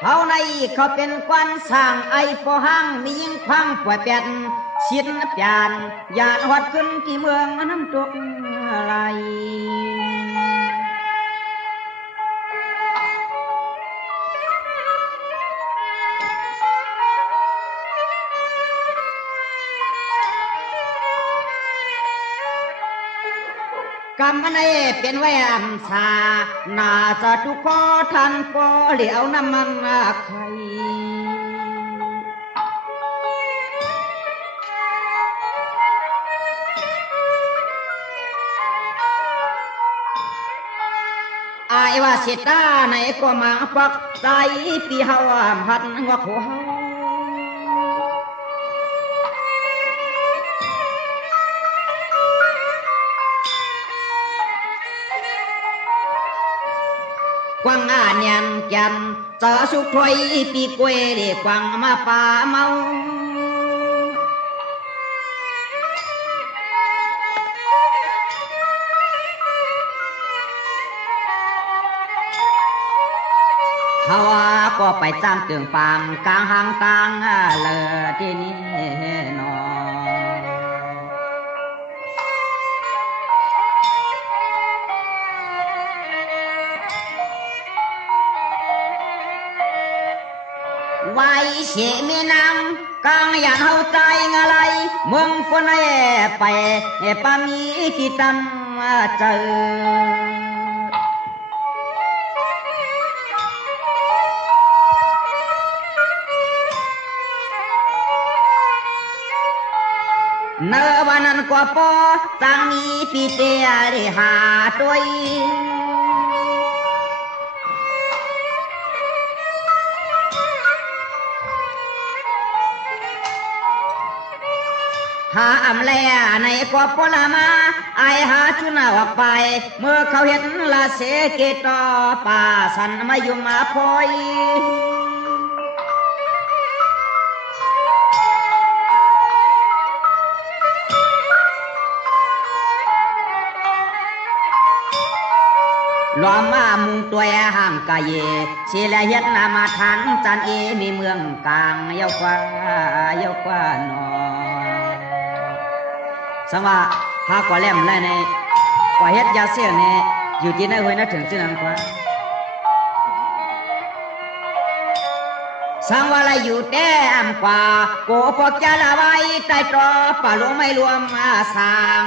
เขาในเขาเป็นควันสร้างไอปอหังมียิงพังป่วยเป็ดชินปานยานหอดขึ้นที่เมืองน้ำตกไหลกำมันเป็นแวมชาน่าจะทุกข้อทันปอเหลียวน้ำมันไข่อายว่าเสตาไหนก็มาปักใจปีเฮาพัดหัวโขเฮากวางอาเนียนจันเจอสุกถอยปีกวยเด็กกวางมาป่าเมาเฮาก็ไปจ้างเตืองปางกลางหางกลางเลยที่นี่นอไว้เสียมีนางกลางอย่าเฮาใจอะไรเมืองคนไปปามีที่ตั้งเจอเนื้อวันนั้นก็พอจังมีปีเตียได้หาตัวหาอำแลในก็พอละมาไอหาชุนออกไปเมื่อเขาเห็นละเสเกตอป่าสันมาอยู่มาพอยล้อมมามุงตัวห่างกายเชลเฮ็ดนามาทันจันเอมีเมืองกลางเยาวกว่าหนอสังว่าหากว่าแหลมไรในกว่าเฮ็ดยาเสียเนี่ยอยู่ที่ไหนเว้ยนะถึงที่นั่นกว่าสังว่าอะไรอยู่แต่อันกว่าโกพวกจะละไว้ใต้ตรอป่าลงไม่รวมสาง